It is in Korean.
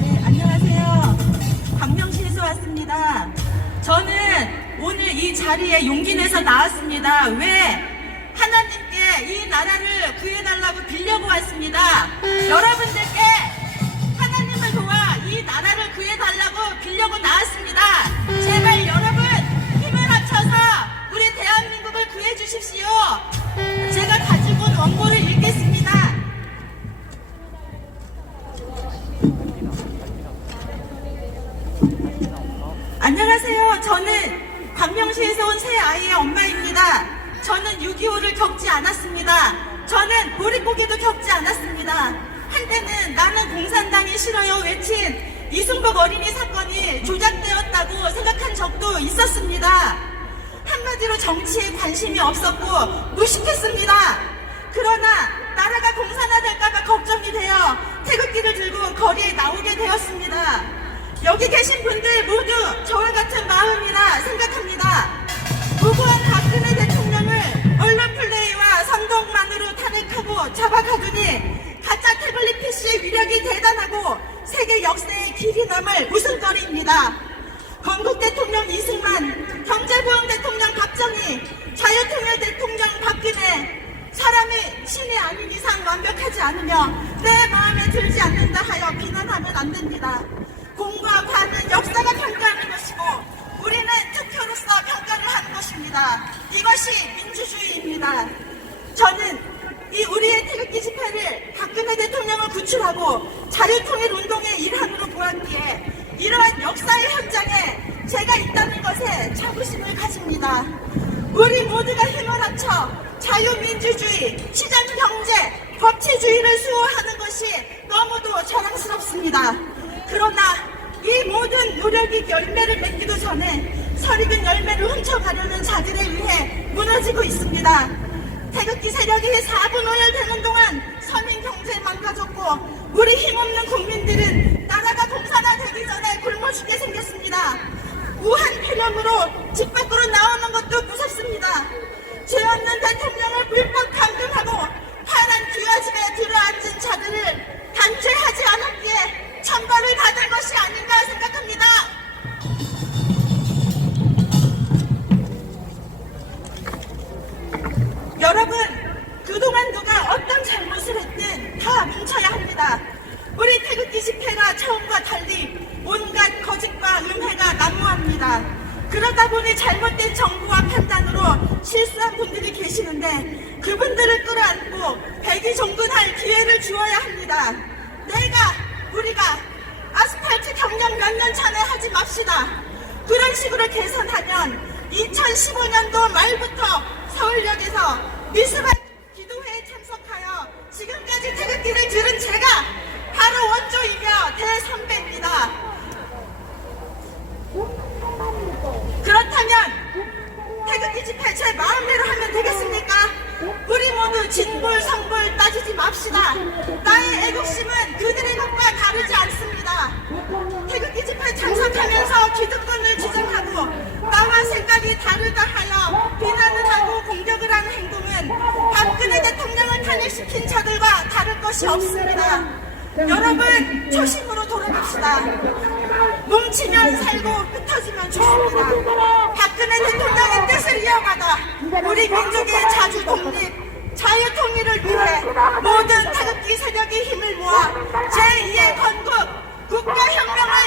네, 안녕하세요. 광명시에서 왔습니다. 저는 오늘 이 자리에 용기 내서 나왔습니다. 왜? 하나님께 이 나라를 구해달라고 빌려고 왔습니다. 여러분들께 하나님을 도와 이 나라를 구해달라고 빌려고 나왔습니다. 제발 여러분 힘을 합쳐서 우리 대한민국을 구해주십시오. 제가 가지고 온 원고를 읽겠습니다. 안녕하세요. 저는 광명시에서 온 새 아이의 엄마입니다. 저는 6.25를 겪지 않았습니다. 저는 보릿고개도 겪지 않았습니다. 한때는 나는 공산당이 싫어요 외친 이승복 어린이 사건이 조작되었다고 생각한 적도 있었습니다. 한마디로 정치에 관심이 없었고 무식했습니다. 그러나 나라가 공산화될까봐 걱정이 되어 태극기를 들고 거리에 나오게 되었습니다. 여기 계신 분들 모두 저와 같은 마음이라 생각합니다. 무고한 박근혜 대통령을 언론 플레이와 선동만으로 탄핵하고 잡아가두니 가짜 태블릿 PC의 위력이 대단하고 세계 역사에 길이 남을 웃음거리입니다. 건국 대통령 이승만, 경제부흥 대통령 박정희, 자유통일 대통령 박근혜, 사람이 신이 아닌 이상 완벽하지 않으며 내 마음에 들지 않는다 하여 비난하면 안 됩니다. 민주주의입니다. 저는 이 우리의 태극기 집회를 박근혜 대통령을 구출하고 자유통일 운동의 일환으로 보았기에 이러한 역사의 현장에 제가 있다는 것에 자부심을 가집니다. 우리 모두가 힘을 합쳐 자유민주주의, 시장경제, 법치주의를 수호하는 것이 너무도 자랑스럽습니다. 그러나 이 모든 노력이 열매를 맺기도 전에 설익은 열매를 훔쳐가려는 자들에 의해 무너지고 있습니다. 태극기 세력이 4분 5열 되는 동안 서민 경제 망가졌고 우리 힘없는 국민들은 나라가 공산화되기 전에 굶어 죽게 생겼습니다. 우한 폐렴으로 여러분, 그동안 누가 어떤 잘못을 했든 다 뭉쳐야 합니다. 우리 태극기 집회가 처음과 달리 온갖 거짓과 음해가 난무합니다. 그러다 보니 잘못된 정부와 판단으로 실수한 분들이 계시는데 그분들을 끌어안고 백이종군할 기회를 주어야 합니다. 내가, 우리가 아스팔트 경력 몇년 차례 하지 맙시다. 그런 식으로 개선하면 2015년도 말부터 서울역에서 미스바 기도회에 참석하여 지금까지 태극기를 들은 제가 바로 원조이며 대선배입니다. 그렇다면 태극기 집회 제 마음대로 하면 되겠습니까? 우리 모두 진불 성불 따지지 맙시다. 나의 애국심은 그들의 것과 다르지 않습니다. 태극기 집회 참석하면서 기득권을 주장하고 나와 생각이 다르다 것이 없습니다. 여러분 초심으로 돌아갑시다. 뭉치면 살고 흩어지면 죽습니다. 박근혜 대통령의 뜻을 이어가다 우리 민족의 자주 독립, 자유 통일을 위해 모든 태극기 세력이 힘을 모아 제2의 건국 국가혁명을.